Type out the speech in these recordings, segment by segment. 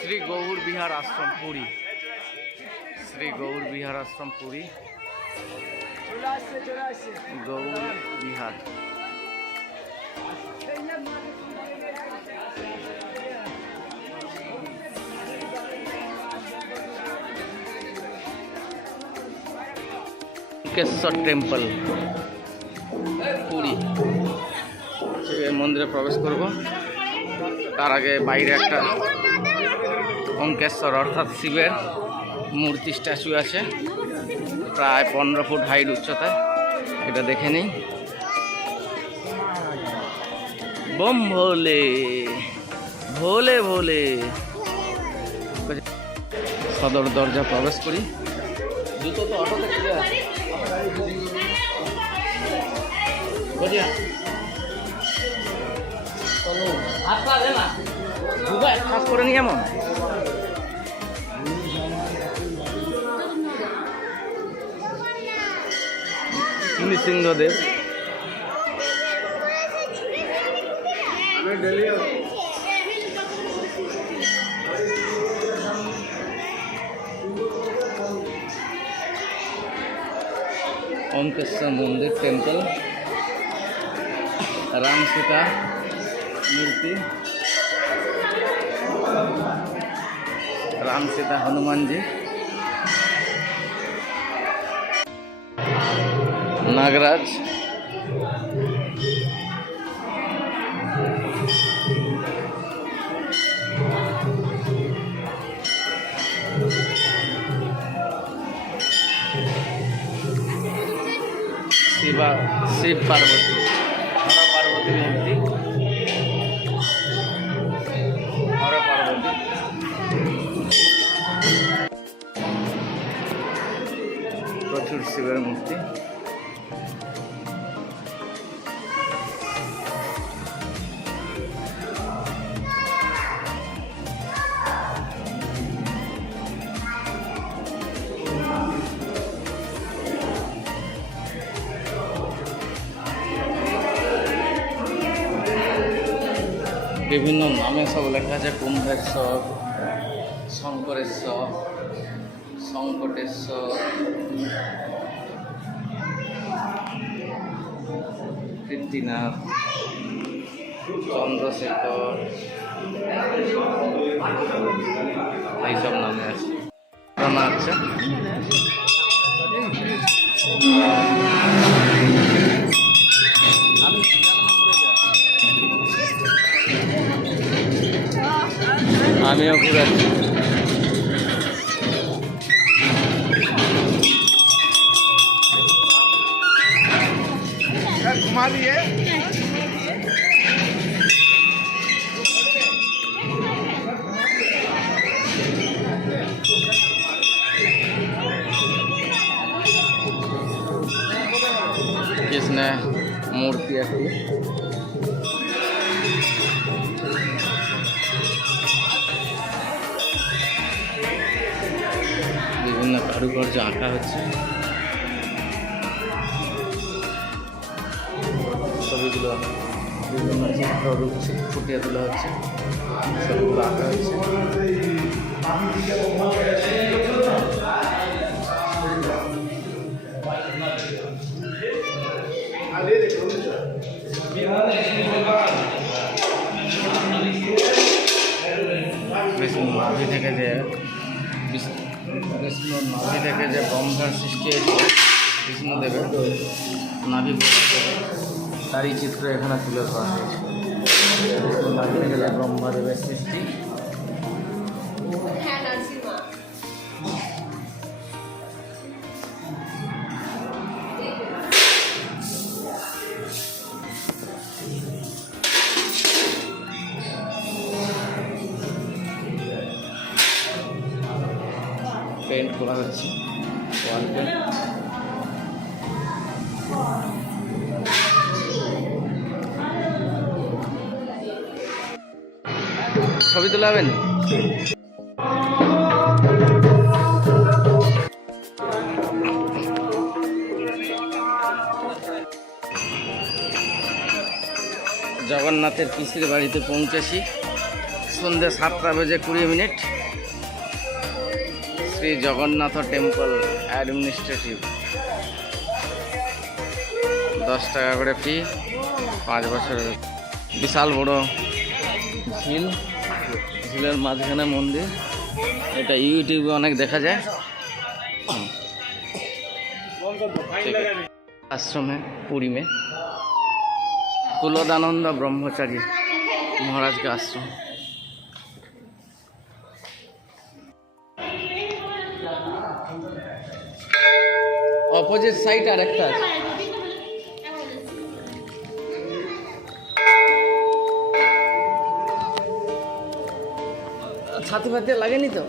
শ্রী গৌর বিহার আশ্রম পুরী, শ্রী গৌর বিহার আশ্রম Puri, Gour Bihar. কেশ্বর temple Puri. শিবের মন্দিরে প্রবেশ করব, তার আগে বাইরে একটা অঙ্কেশ্বর অর্থাৎ শিবের মূর্তি স্ট্যাচু আছে, প্রায় 15 ফুট হাইট উচ্চতায়। এটা দেখে নিই। বম ভোলে ভোলে ভোলে। সদর দরজা প্রবেশ করি। জুতো তো অটোতে খুলে আছে। কাজ করে নি এমন। সিংহদেব ओमकेश्वर मंदिर टेम्पल, राम सीता मूर्ति, राम सीता हनुमान जी, नागराज, शिव पार्वती, हर पार्वती मूर्ति, हर पार्वती, प्रचुर शिवर मूर्ति। বিভিন্ন নামে সব লেখা আছে, কুম্ভেশ্বর, শঙ্করেশ্বর, সংকটেশ্বর, কীর্তিনাথ, চন্দ্রশেখর, এইসব নামে আছে। রানা আছে। আমিও ঘুরাচ্ছি। ঘুমা দিয়ে कृष्ण मूर्ति আছে। বিভিন্ন কারুকার্য আঁকা হচ্ছে, ছবিগুলো বিভিন্ন চিত্ররূপ ফুটিয়ে তোলা হচ্ছে, সবগুলো আঁকা হচ্ছে। বিষ্ণুর নাভি থেকে যে ব্রহ্মার সৃষ্টি হয়েছে, বিষ্ণুদেবের নাভি তারই চিত্র এখানে তুলে ধরা হয়েছে। বিষ্ণুর নাভি থেকে যে ব্রহ্মদেবের সৃষ্টি। পেন্ট করা হচ্ছে, ওয়াল পেন্ট। ছবি তোলাবেন। জগন্নাথের পিসির বাড়িতে পৌঁছেছি সন্ধ্যে 7:20 শ্রী জগন্নাথ টেম্পল অ্যাডমিনিস্ট্রেটিভ। 10 টাকা করে ফি, 5 বছরের। বিশাল বড় ঝিল, ঝিলের মাঝখানে মন্দির। এটা ইউটিউবে অনেক দেখা যায়। आश्रम है पुरी में, कुलोदानंद ब्रह्मचारी महाराज का आश्रम। অপোজিট সাইড আর একটা আছে। ছাতি ফাতি লাগেনি তো?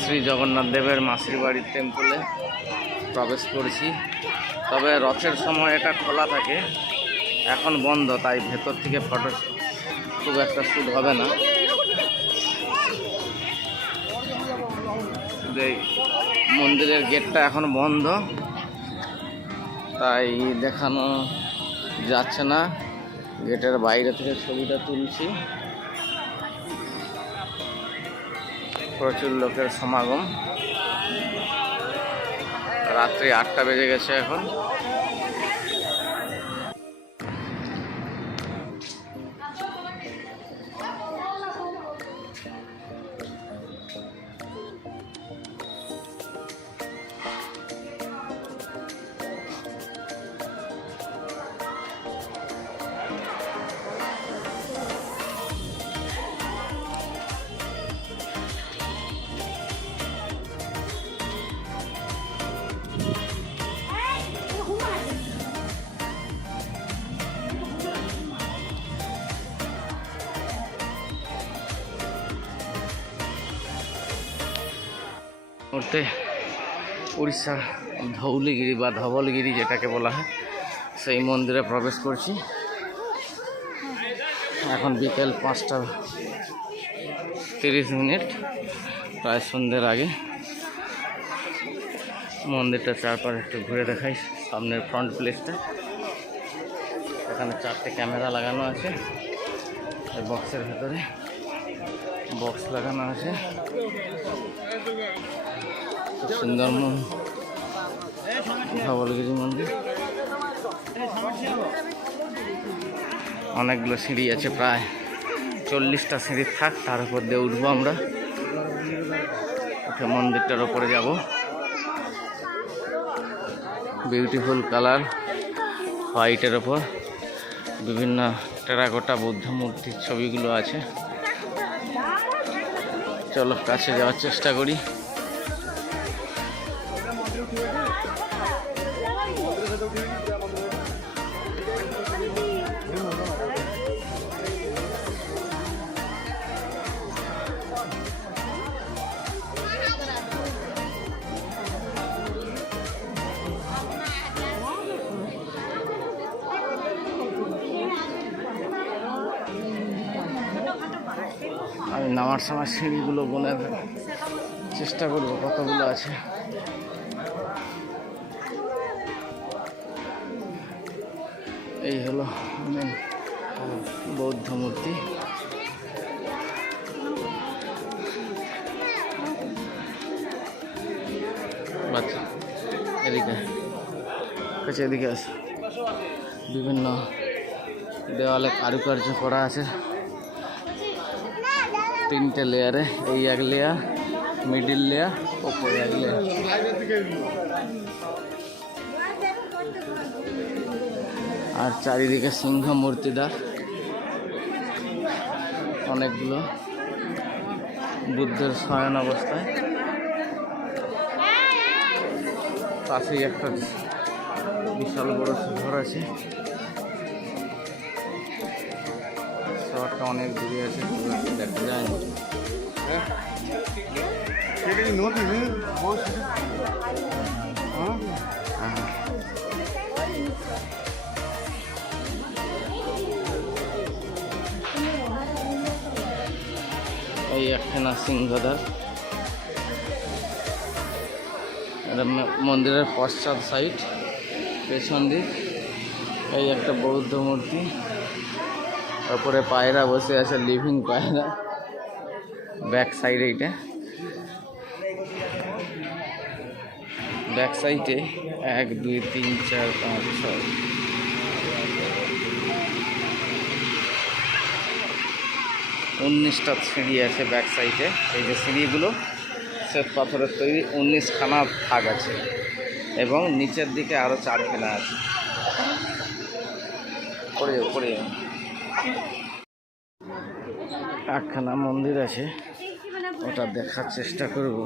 শ্রী জগন্নাথ দেবের মাসির বাড়ির টেম্পলে প্রবেশ করেছি। তবে রথের সময় এটা খোলা থাকে, এখন বন্ধ, তাই ভেতর থেকে ফটো খুব একটা শ্যুট হবে না। মন্দিরের গেটটা এখন বন্ধ, তাই দেখানো যাচ্ছে না। গেটের বাইরে থেকে ছবিটা তুলছি। প্রচুর লোকের সমাগম। রাত্রি 8টা বেজে গেছে এখন। মুহূর্তে উড়িষ্যার ধৌলিগিরি বা ধবলগিরি যেটাকে বলা হয়, সেই মন্দিরে প্রবেশ করছি। এখন বিকেল 5:30, প্রায় সন্ধ্যের আগে। মন্দিরটা চারপাশে একটু ঘুরে দেখাই। সামনের ফ্রন্ট প্লেসটা, এখানে 4টে ক্যামেরা লাগানো আছে। এই বক্সের ভেতরে বক্স লাগানো আছে। সুন্দর ধবলগিরি মন্দির। অনেকগুলো সিঁড়ি আছে, প্রায় 40টা সিঁড়ি থাক, তার উপর দিয়ে উঠবো আমরা। উঠে মন্দিরটার ওপরে যাব। বিউটিফুল কালার, হোয়াইটের ওপর বিভিন্ন টেরাকোটা বুদ্ধ মূর্তির ছবিগুলো আছে। চলো কাছে যাওয়ার চেষ্টা করি। আমি নামার সময় সিঁড়িগুলো গোনার চেষ্টা করবো কতগুলো আছে। এই হলো বৌদ্ধ মূর্তি। বাচ্চা এদিকে কাছে, এদিকে আছে বিভিন্ন দেওয়ালে কারুকার্য করা আছে 3টে লেয়ারে। এই 1 লেয়ার, মিডিল লেয়ার, ওপরে 1 লেয়ার। আর চারিদিকে সিংহ মূর্তিদার অনেকগুলো বুদ্ধের শয়ন অবস্থায়। পাশেই একটা বিশাল বড় শহর আছে। শহরটা অনেক দূরে আছে, দেখা যায় না। এই একখানা সিংহদ্বার। এটা মন্দিরের পশ্চাৎ সাইড, পেছন দিক। এই একটা বৌদ্ধ মূর্তি, তারপরে পায়রা বসে আছে, লিভিং পায়রা। ব্যাক সাইড, এইটা ব্যাক সাইডে 1 2 3 4 5 6 19টা সিঁড়ি আছে ব্যাক সাইডে। এই যে সিঁড়িগুলো শ্বেত পাথরের তৈরি, 19খানা ভাগ আছে এবং নিচের দিকে আরও 4খানা আছে। পড়ে যাবে। একখানা মন্দির আছে, ওটা দেখার চেষ্টা করব।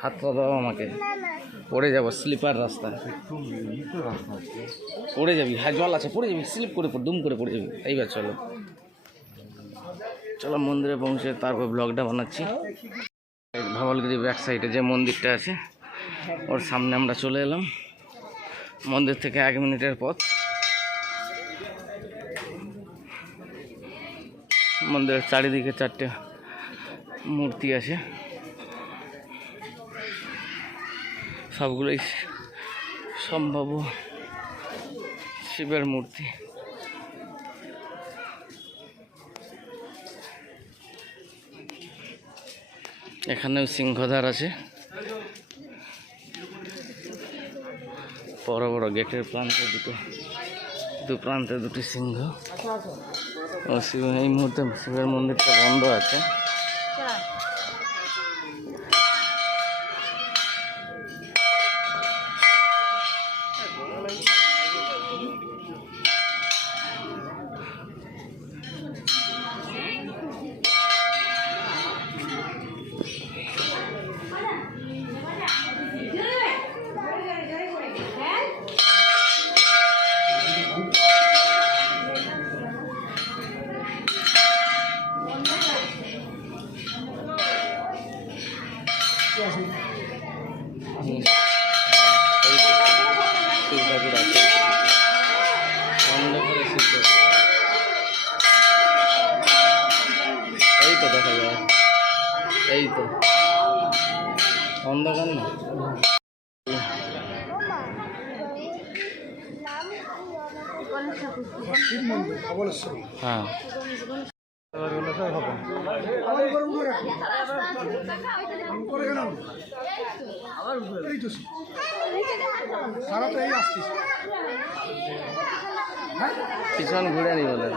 হাত পা দাও আমাকে, পড়ে যাব। স্লিপার রাস্তা, পড়ে যাবি। হ্যাঁ, জল আছে, পড়ে যাবি। স্লিপ করে দুম করে পড়ে যাবি। এইবার চলো মন্দিরে পৌঁছে তারপর ব্লগটা বানাচ্ছি। ভাওয়ালগিরি ব্যাক সাইডে যে মন্দিরটা আছে, ওর সামনে আমরা চলে এলাম। মন্দির থেকে 1 মিনিটের পথ। মন্দিরের চারিদিকে 4টে মূর্তি আছে, সবগুলোই সম্ভব শিবের মূর্তি। এখানেও সিংহদ্বার আছে, বড় বড় গেটের প্রান্তে দু প্রান্তে 2টি সিংহ। ও এই মুহূর্তে শিবের মন্দিরটা বন্ধ আছে। এই তো দেখা যায়, এই তো অন্ধকার না। হ্যাঁ, পিছন ঘুরে নি বলে।